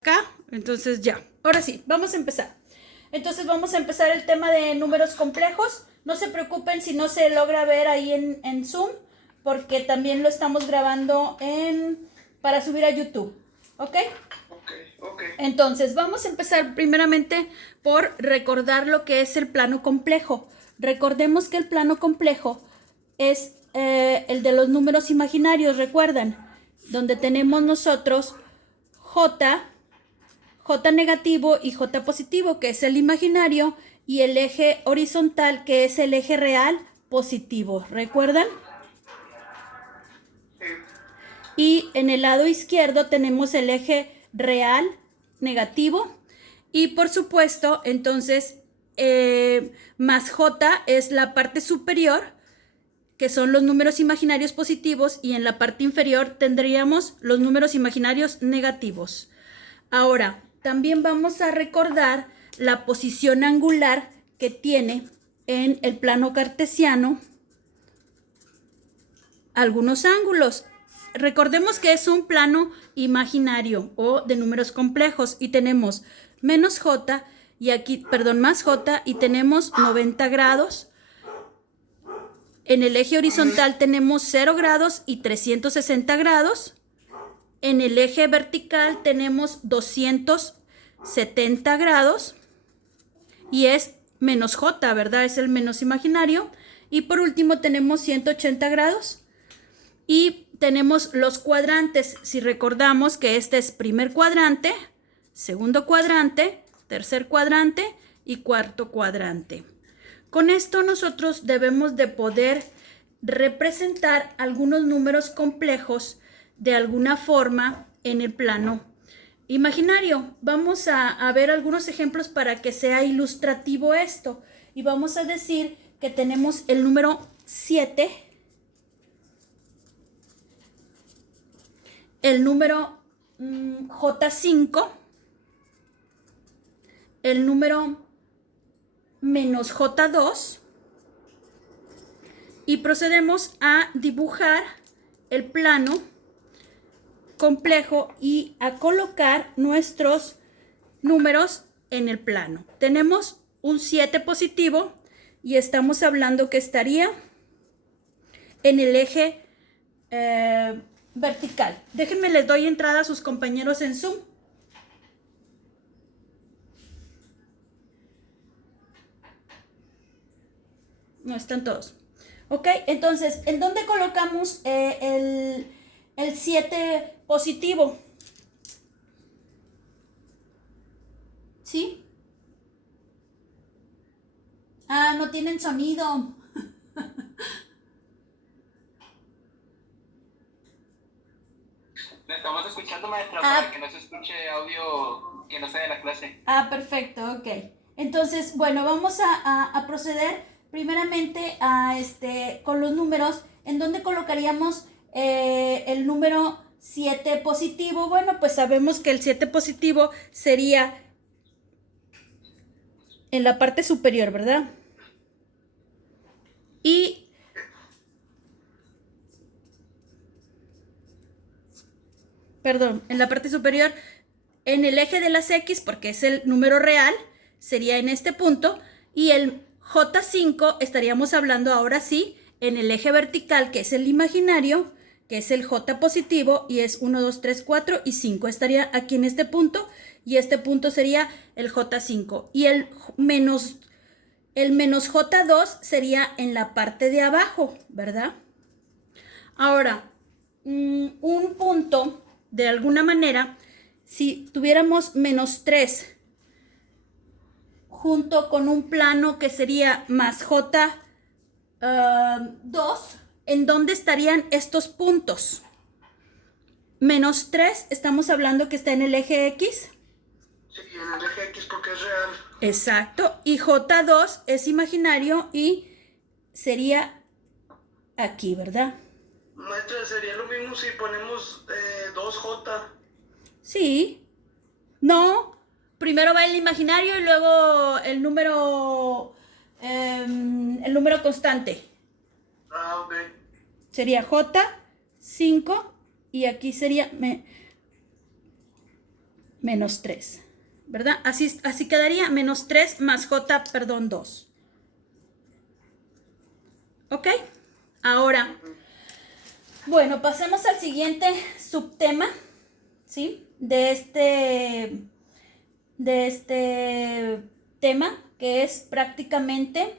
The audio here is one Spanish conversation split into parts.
Acá, entonces ya. Ahora sí, vamos a empezar. Entonces vamos a empezar el tema de números complejos. No se preocupen si no se logra ver ahí en Zoom, porque también lo estamos grabando para subir a YouTube. ¿Ok? Ok. Entonces vamos a empezar primeramente por recordar lo que es el plano complejo. Recordemos que el plano complejo es el de los números imaginarios, ¿recuerdan? Donde tenemos nosotros J negativo y J positivo, que es el imaginario, y el eje horizontal, que es el eje real positivo. ¿Recuerdan? Y en el lado izquierdo tenemos el eje real negativo. Y por supuesto, entonces, más J es la parte superior, que son los números imaginarios positivos, y en la parte inferior tendríamos los números imaginarios negativos. Ahora, también vamos a recordar la posición angular que tiene en el plano cartesiano algunos ángulos. Recordemos que es un plano imaginario o de números complejos y tenemos menos J y aquí, perdón, más J y tenemos 90 grados. En el eje horizontal tenemos 0 grados y 360 grados. En el eje vertical tenemos 270 grados y es menos J, ¿verdad? Es el menos imaginario. Y por último tenemos 180 grados y tenemos los cuadrantes. Si recordamos que este es primer cuadrante, segundo cuadrante, tercer cuadrante y cuarto cuadrante. Con esto nosotros debemos de poder representar algunos números complejos de alguna forma en el plano imaginario. Vamos a ver algunos ejemplos para que sea ilustrativo esto. Y vamos a decir que tenemos el número 7, el número J5, el número menos J2, y procedemos a dibujar el plano complejo y a colocar nuestros números en el plano. Tenemos un 7 positivo y estamos hablando que estaría en el eje vertical. Déjenme, les doy entrada a sus compañeros en Zoom. No están todos. Ok, entonces, ¿en dónde colocamos el 7 positivo? ¿Sí? Ah, no tienen sonido. Estamos escuchando, maestra, para que no se escuche audio que no sea de la clase. Ah, perfecto, ok. Entonces, bueno, vamos a proceder primeramente con los números. ¿En dónde colocaríamos el número 7 positivo? Bueno, pues sabemos que el 7 positivo sería en la parte superior, ¿verdad? Y perdón, en la parte superior, en el eje de las X, porque es el número real, sería en este punto, y el J5 estaríamos hablando ahora sí en el eje vertical, que es el imaginario, que es el J positivo, y es 1, 2, 3, 4 y 5. Estaría aquí en este punto, y este punto sería el J5. Y el menos J2 sería en la parte de abajo, ¿verdad? Ahora, un punto, de alguna manera, si tuviéramos menos 3 junto con un plano que sería más J2, ¿en dónde estarían estos puntos? Menos 3, estamos hablando que está en el eje X. Sí, en el eje X porque es real. Exacto, y J2 es imaginario y sería aquí, ¿verdad? Maestra, sería lo mismo si ponemos 2J. Sí. No, primero va el imaginario y luego el número constante. Ah, ok. Sería J5 y aquí sería menos 3, ¿verdad? Así quedaría menos 3 más j, perdón, 2. ¿Ok? Ahora, bueno, pasemos al siguiente subtema, ¿sí? De este tema, que es prácticamente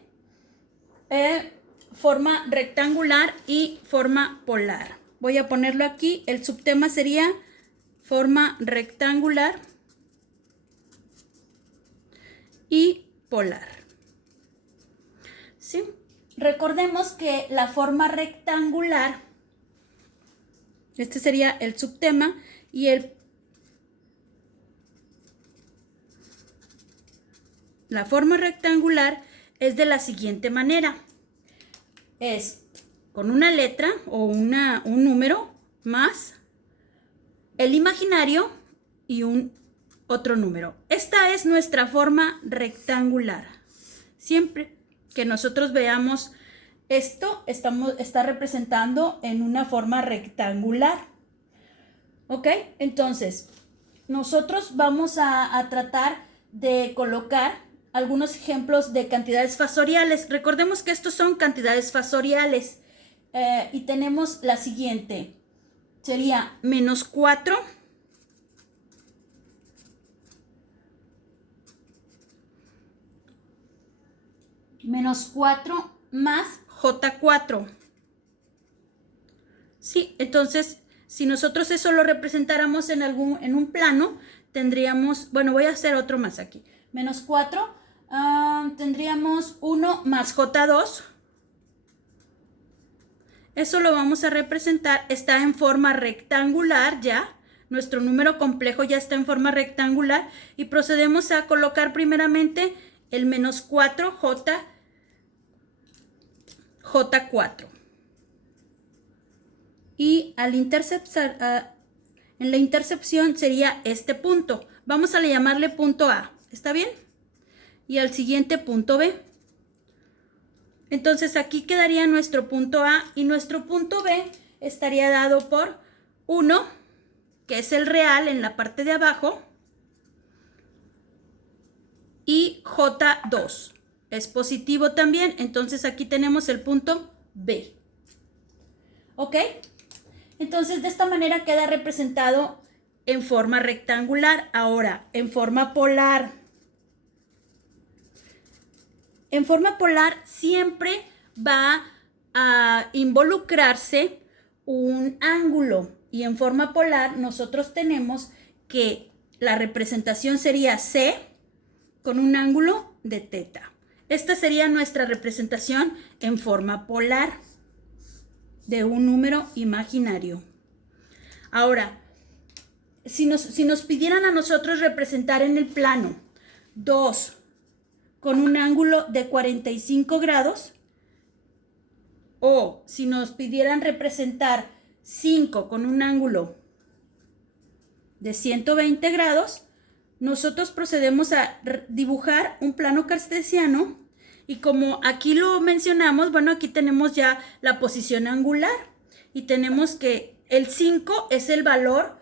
forma rectangular y forma polar. Voy a ponerlo aquí. El subtema sería forma rectangular y polar. ¿Sí? Recordemos que la forma rectangular, este sería el subtema, y la forma rectangular es de la siguiente manera. Es con una letra o un número más el imaginario y otro número. Esta es nuestra forma rectangular. Siempre que nosotros veamos esto, está representando en una forma rectangular. ¿Ok? Entonces, nosotros vamos a tratar de colocar algunos ejemplos de cantidades fasoriales. Recordemos que estos son cantidades fasoriales. Y tenemos la siguiente. Sería menos 4 más J4. Sí, entonces, si nosotros eso lo representáramos en un plano, tendríamos, bueno, voy a hacer otro más aquí. Menos 4, tendríamos 1 más J2. Eso lo vamos a representar, está en forma rectangular ya. Nuestro número complejo ya está en forma rectangular y procedemos a colocar primeramente el menos 4 J4. Y en la intercepción sería este punto. Vamos a llamarle punto A, ¿está bien? Y al siguiente punto B. Entonces aquí quedaría nuestro punto A y nuestro punto B estaría dado por 1, que es el real en la parte de abajo, y J2 es positivo también, entonces aquí tenemos el punto B. ¿Ok? Entonces de esta manera queda representado en forma rectangular. Ahora, en forma polar. En forma polar siempre va a involucrarse un ángulo y en forma polar nosotros tenemos que la representación sería C con un ángulo de θ. Esta sería nuestra representación en forma polar de un número imaginario. Ahora, si nos pidieran a nosotros representar en el plano 2 con un ángulo de 45 grados, o si nos pidieran representar 5 con un ángulo de 120 grados, nosotros procedemos a dibujar un plano cartesiano y como aquí lo mencionamos, bueno, aquí tenemos ya la posición angular y tenemos que el 5 es el valor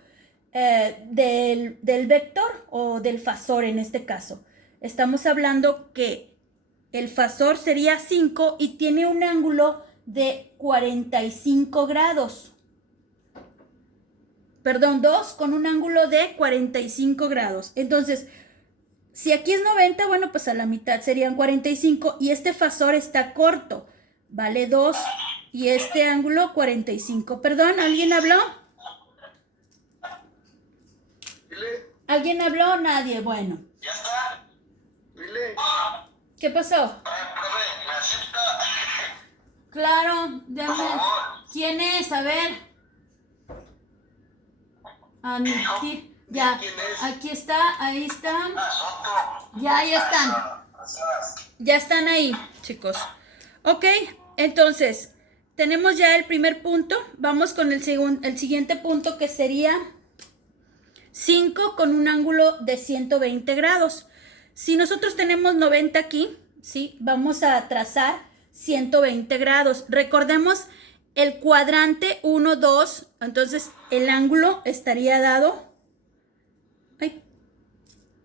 del vector o del fasor en este caso. Estamos hablando que el fasor sería 5 y tiene un ángulo de 45 grados. Perdón, 2 con un ángulo de 45 grados. Entonces, si aquí es 90, bueno, pues a la mitad serían 45 y este fasor está corto. Vale 2 y este ángulo 45. Perdón, ¿alguien habló? ¿Alguien habló o nadie? Bueno. Ya está. ¿Qué pasó? ¿Me acepta? Claro, ¿quién es? A ver. Admitir. Ya, aquí está, ahí están. Ya están. Ya están ahí, chicos. Ok, entonces, tenemos ya el primer punto. Vamos con el siguiente punto que sería 5 con un ángulo de 120 grados. Si nosotros tenemos 90 aquí, ¿sí? Vamos a trazar 120 grados. Recordemos el cuadrante 1, 2. Entonces, el ángulo estaría dado. Ay,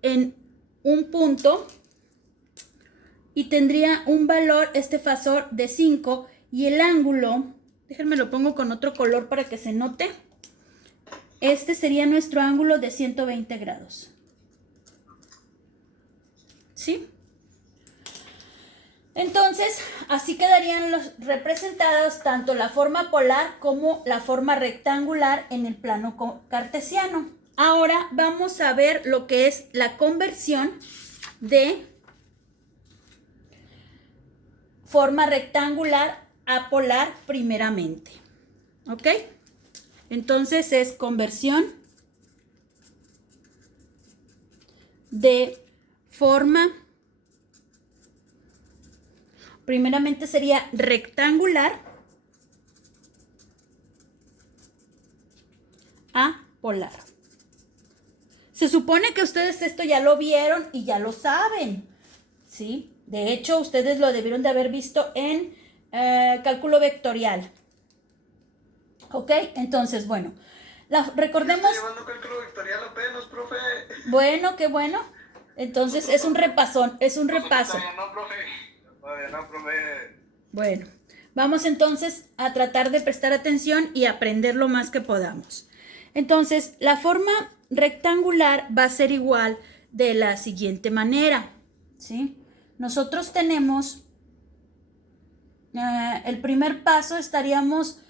en un punto y tendría un valor, este fasor, de 5 y el ángulo, déjenme lo pongo con otro color para que se note, este sería nuestro ángulo de 120 grados. ¿Sí? Entonces, así quedarían representados tanto la forma polar como la forma rectangular en el plano cartesiano. Ahora vamos a ver lo que es la conversión de forma rectangular a polar primeramente. ¿Ok? Entonces es conversión de forma, primeramente sería rectangular a polar. Se supone que ustedes esto ya lo vieron y ya lo saben, ¿sí? De hecho, ustedes lo debieron de haber visto en cálculo vectorial. ¿Ok? Entonces, bueno, recordemos... Estoy llevando cálculo vectorial apenas, profe. Bueno, qué bueno. Entonces, es un repasón, es un repaso. Todavía no, profe. Todavía no, profe. Bueno, vamos entonces a tratar de prestar atención y aprender lo más que podamos. Entonces, la forma rectangular va a ser igual de la siguiente manera, ¿sí? Nosotros tenemos, el primer paso estaríamos,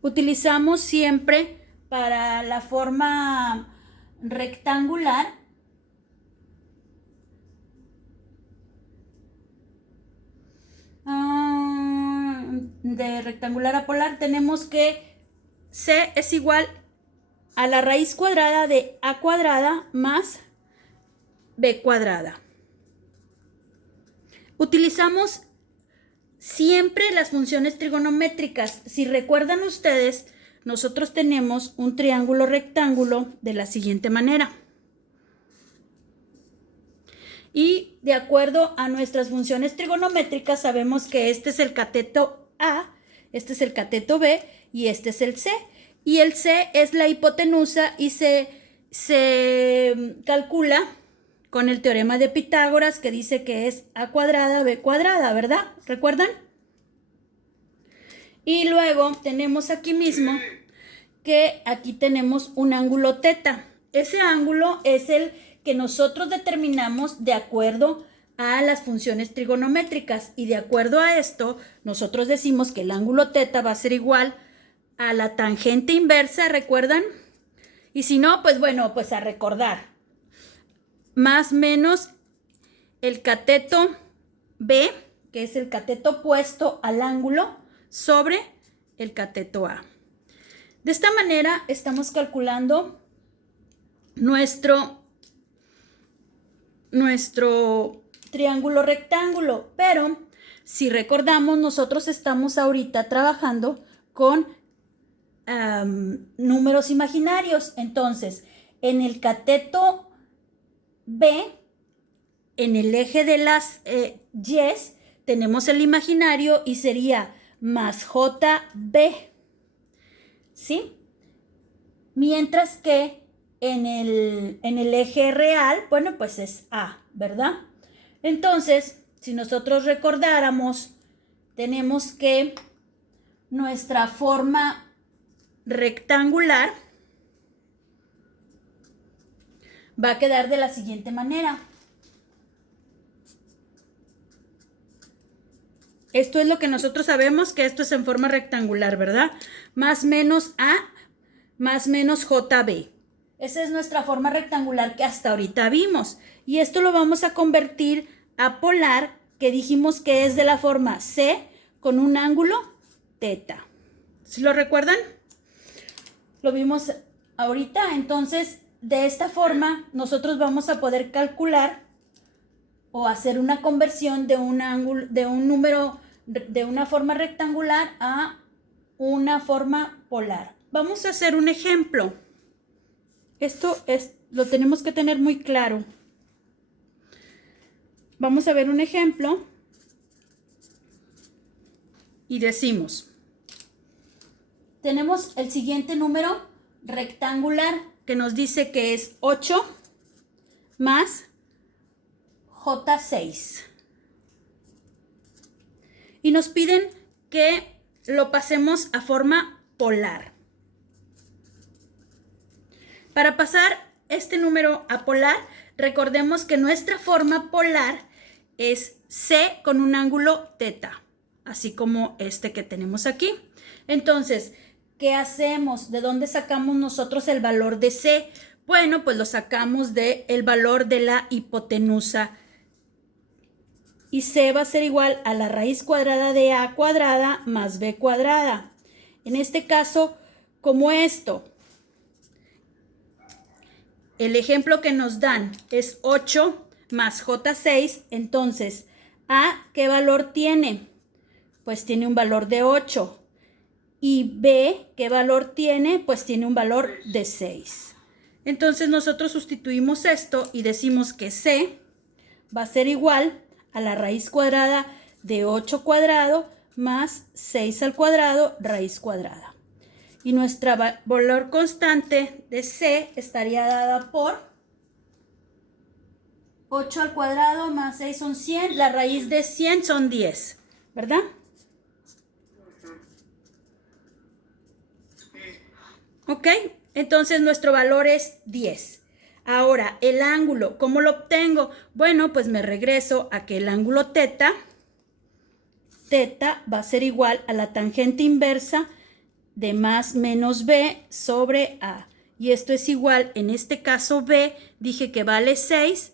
utilizamos siempre para la forma rectangular, de rectangular a polar, tenemos que C es igual a la raíz cuadrada de A cuadrada más B cuadrada. Utilizamos siempre las funciones trigonométricas. Si recuerdan ustedes, nosotros tenemos un triángulo rectángulo de la siguiente manera. Y de acuerdo a nuestras funciones trigonométricas sabemos que este es el cateto A, este es el cateto B y este es el C. Y el C es la hipotenusa y se calcula con el teorema de Pitágoras que dice que es A cuadrada, B cuadrada, ¿verdad? ¿Recuerdan? Y luego tenemos aquí mismo que aquí tenemos un ángulo teta. Ese ángulo es el que nosotros determinamos de acuerdo a las funciones trigonométricas y de acuerdo a esto nosotros decimos que el ángulo teta va a ser igual a la tangente inversa, ¿recuerdan? Y si no, pues bueno, pues a recordar. Más menos el cateto B, que es el cateto opuesto al ángulo, sobre el cateto A. De esta manera estamos calculando nuestro triángulo rectángulo, pero si recordamos, nosotros estamos ahorita trabajando con números imaginarios. Entonces, en el cateto B, en el eje de las Y's, tenemos el imaginario y sería más JB, ¿sí? Mientras que en el eje real, bueno, pues es A, ¿verdad? Entonces, si nosotros recordáramos, tenemos que nuestra forma rectangular va a quedar de la siguiente manera. Esto es lo que nosotros sabemos, que esto es en forma rectangular, ¿verdad? Más menos A, más menos JB. Esa es nuestra forma rectangular que hasta ahorita vimos. Y esto lo vamos a convertir a polar, que dijimos que es de la forma C con un ángulo teta. ¿Sí lo recuerdan? Lo vimos ahorita. Entonces, de esta forma, nosotros vamos a poder calcular o hacer una conversión de un ángulo, de un número, de una forma rectangular a una forma polar. Vamos a hacer un ejemplo. Esto lo tenemos que tener muy claro. Vamos a ver un ejemplo y decimos, tenemos el siguiente número rectangular que nos dice que es 8 más J6. Y nos piden que lo pasemos a forma polar. Para pasar este número a polar, recordemos que nuestra forma polar es C con un ángulo teta, así como este que tenemos aquí. Entonces, ¿qué hacemos? ¿De dónde sacamos nosotros el valor de C? Bueno, pues lo sacamos del valor de la hipotenusa. Y C va a ser igual a la raíz cuadrada de A cuadrada más B cuadrada. En este caso, como esto, el ejemplo que nos dan es 8 más J6, entonces, A, ¿qué valor tiene? Pues tiene un valor de 8. Y B, ¿qué valor tiene? Pues tiene un valor de 6. Entonces, nosotros sustituimos esto y decimos que C va a ser igual a la raíz cuadrada de 8 cuadrado más 6 al cuadrado raíz cuadrada. Y nuestra valor constante de C estaría dada por 8 al cuadrado más 6 son 100. La raíz de 100 son 10, ¿verdad? Ok, entonces nuestro valor es 10. Ahora, el ángulo, ¿cómo lo obtengo? Bueno, pues me regreso a que el ángulo teta va a ser igual a la tangente inversa de más menos B sobre A. Y esto es igual, en este caso B, dije que vale 6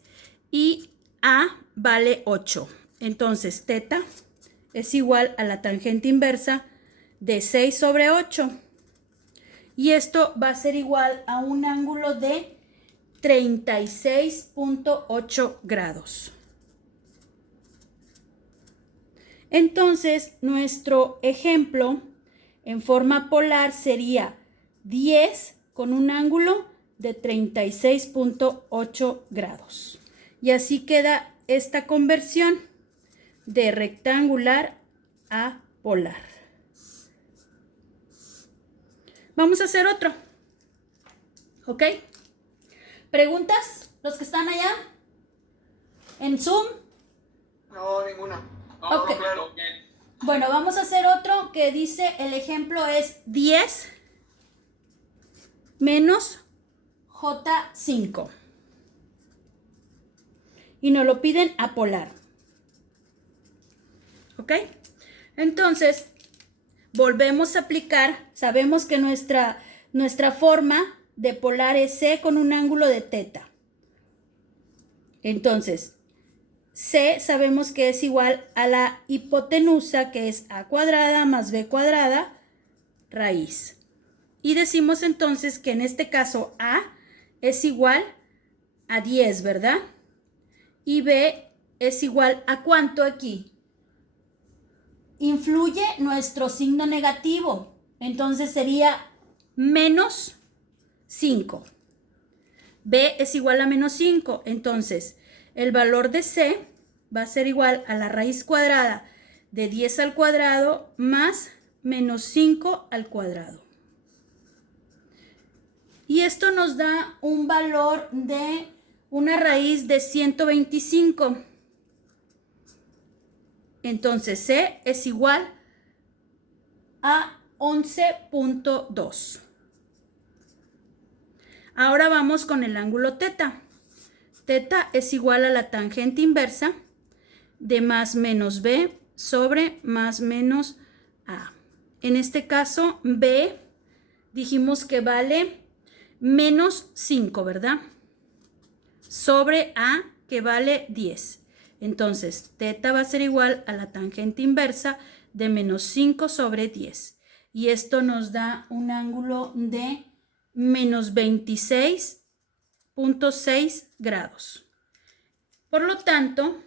y A vale 8. Entonces, teta es igual a la tangente inversa de 6 sobre 8. Y esto va a ser igual a un ángulo de 36.8 grados. Entonces, nuestro ejemplo en forma polar sería 10 con un ángulo de 36.8 grados. Y así queda esta conversión de rectangular a polar. Vamos a hacer otro. ¿Ok? ¿Preguntas? ¿Los que están allá? ¿En Zoom? No, ninguna. No, Ok. claro. Bueno, vamos a hacer otro que dice, el ejemplo es 10 menos J5. Y nos lo piden a polar. ¿Ok? Entonces, volvemos a aplicar. Sabemos que nuestra forma de polar es C con un ángulo de teta. Entonces, C sabemos que es igual a la hipotenusa, que es A cuadrada más B cuadrada, raíz. Y decimos entonces que en este caso A es igual a 10, ¿verdad? Y B es igual a ¿cuánto aquí? Influye nuestro signo negativo. Entonces sería menos 5. B es igual a menos 5. Entonces, el valor de C va a ser igual a la raíz cuadrada de 10 al cuadrado más menos 5 al cuadrado. Y esto nos da un valor de una raíz de 125. Entonces, C es igual a 11.2. Ahora vamos con el ángulo teta. Teta es igual a la tangente inversa de más menos B sobre más menos A. En este caso, B dijimos que vale menos 5, ¿verdad? Sobre A, que vale 10. Entonces, teta va a ser igual a la tangente inversa de menos 5 sobre 10. Y esto nos da un ángulo de menos 26.6 grados. Por lo tanto,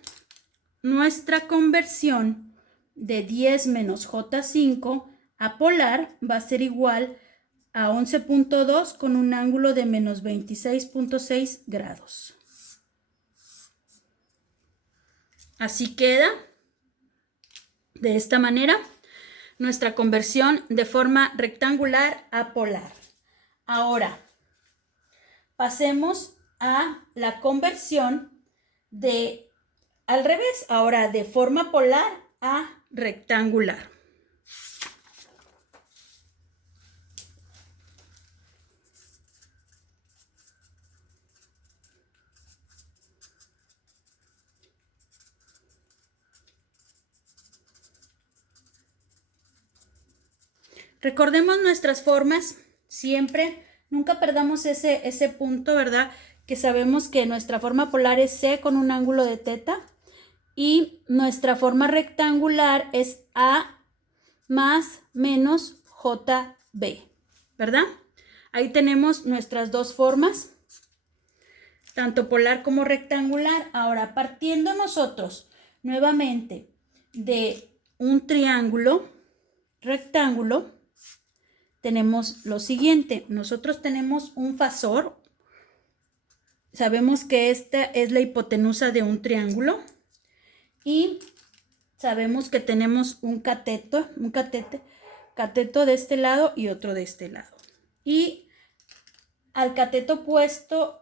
nuestra conversión de 10 menos J5 a polar va a ser igual a 11.2 con un ángulo de menos 26.6 grados. Así queda de esta manera nuestra conversión de forma rectangular a polar. Ahora, pasemos a la conversión de al revés, ahora de forma polar a rectangular. Recordemos nuestras formas siempre, nunca perdamos ese punto, ¿verdad? Que sabemos que nuestra forma polar es C con un ángulo de teta y nuestra forma rectangular es A más menos JB, ¿verdad? Ahí tenemos nuestras dos formas, tanto polar como rectangular. Ahora, partiendo nosotros nuevamente de un triángulo rectángulo, tenemos lo siguiente. Nosotros tenemos un fasor. Sabemos que esta es la hipotenusa de un triángulo. Y sabemos que tenemos un cateto de este lado y otro de este lado. Y al cateto puesto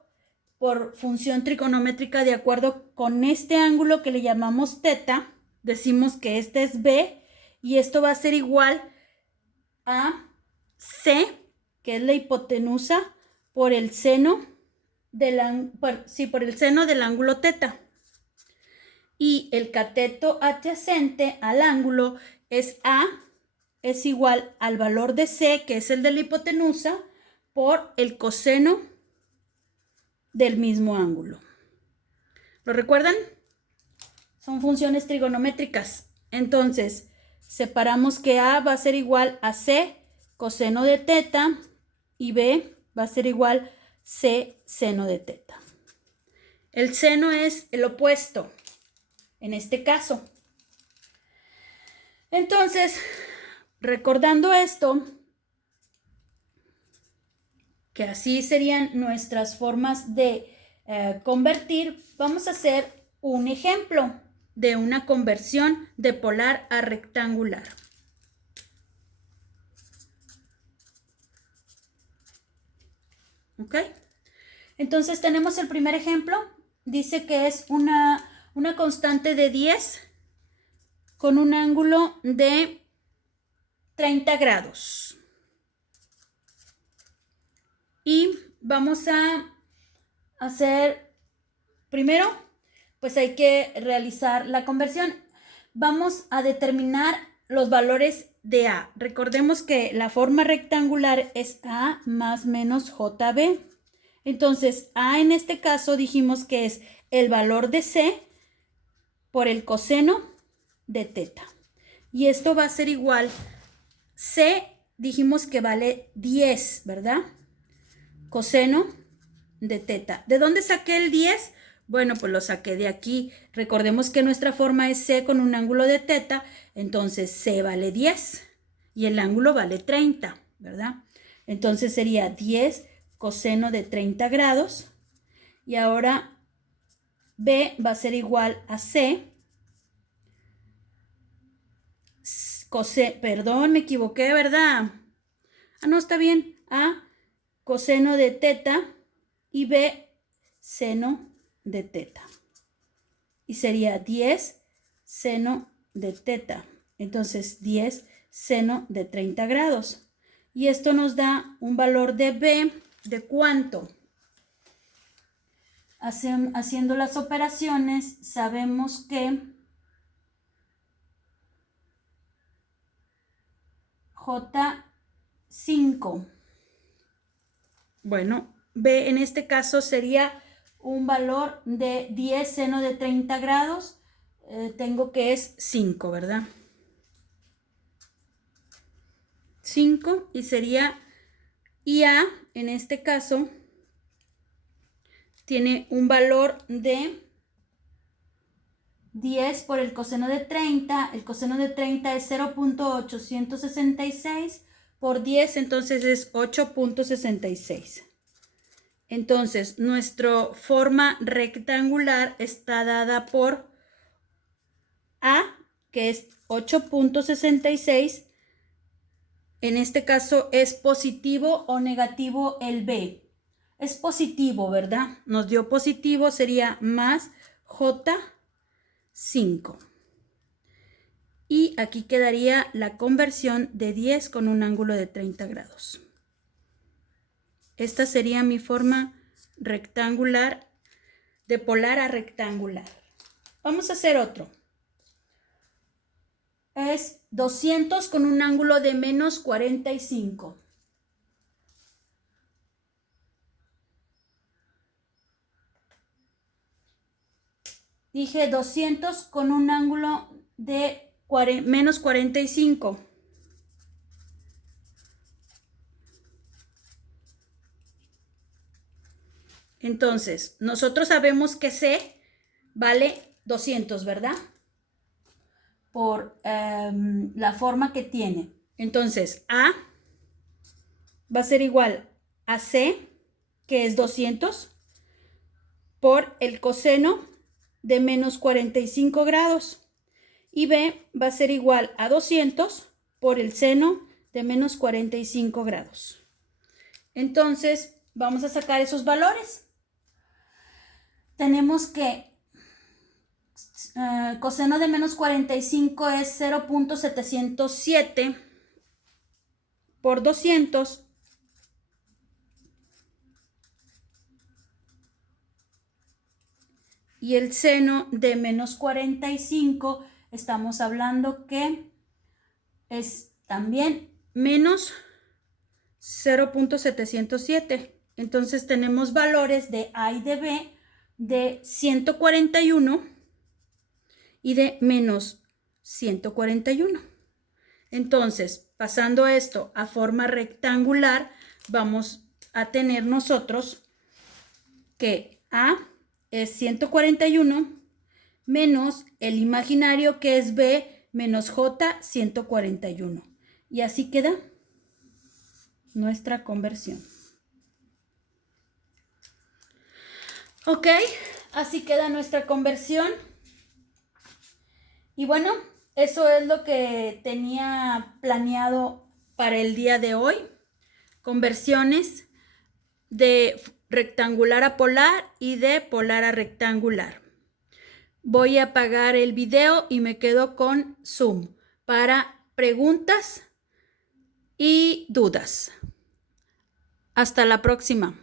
por función trigonométrica de acuerdo con este ángulo que le llamamos teta, decimos que este es B y esto va a ser igual a C, que es la hipotenusa por el seno por el seno del ángulo teta. Y el cateto adyacente al ángulo es A, es igual al valor de C, que es el de la hipotenusa, por el coseno del mismo ángulo. ¿Lo recuerdan? Son funciones trigonométricas. Entonces, separamos que A va a ser igual a C coseno de teta y B va a ser igual C seno de teta. El seno es el opuesto en este caso. Entonces, recordando esto, que así serían nuestras formas de convertir, vamos a hacer un ejemplo de una conversión de polar a rectangular. ¿Ok? Entonces tenemos el primer ejemplo. Dice que es una constante de 10 con un ángulo de 30 grados. Y vamos a hacer, primero, pues hay que realizar la conversión. Vamos a determinar los valores de A. Recordemos que la forma rectangular es A más menos JB. Entonces, A en este caso dijimos que es el valor de C por el coseno de teta. Y esto va a ser igual, C dijimos que vale 10, ¿verdad? Coseno de teta. ¿De dónde saqué el 10? Bueno, pues lo saqué de aquí. Recordemos que nuestra forma es C con un ángulo de teta, entonces C vale 10 y el ángulo vale 30, ¿verdad? Entonces sería 10 coseno de 30 grados y ahora B va a ser igual a C. Perdón, me equivoqué, ¿verdad? Ah, no, está bien. A coseno de teta y B seno de teta. Y sería 10 seno de teta. Entonces 10 seno de 30 grados. Y esto nos da un valor de B de ¿cuánto? Haciendo las operaciones sabemos que J5. Bueno, B en este caso sería un valor de 10 seno de 30 grados. Tengo que es 5, ¿verdad? 5 y sería, y A en este caso tiene un valor de 10 por el coseno de 30. El coseno de 30 es 0.866 por 10, entonces es 8.66. Entonces, nuestra forma rectangular está dada por A, que es 8.66. En este caso, ¿es positivo o negativo el B? es positivo, ¿verdad? Nos dio positivo, sería más J5. Y aquí quedaría la conversión de 10 con un ángulo de 30 grados. Esta sería mi forma rectangular, de polar a rectangular. Vamos a hacer otro. Es 200 con un ángulo de menos 45. Dije 200 con un ángulo de menos 45. Entonces, nosotros sabemos que C vale 200, ¿verdad? Por la forma que tiene. Entonces, A va a ser igual a C, que es 200, por el coseno de menos 45 grados. Y B va a ser igual a 200 por el seno de menos 45 grados. Entonces, vamos a sacar esos valores. Tenemos que coseno de menos 45 es 0.707 por 200 y el seno de menos 45 estamos hablando que es también menos 0.707. Entonces tenemos valores de A y de B de 141 y de menos 141. Entonces, pasando esto a forma rectangular, vamos a tener nosotros que A es 141 menos el imaginario que es B menos J 141. Y así queda nuestra conversión. Ok, así queda nuestra conversión. Y bueno, eso es lo que tenía planeado para el día de hoy. Conversiones de rectangular a polar y de polar a rectangular. Voy a apagar el video y me quedo con Zoom para preguntas y dudas. Hasta la próxima.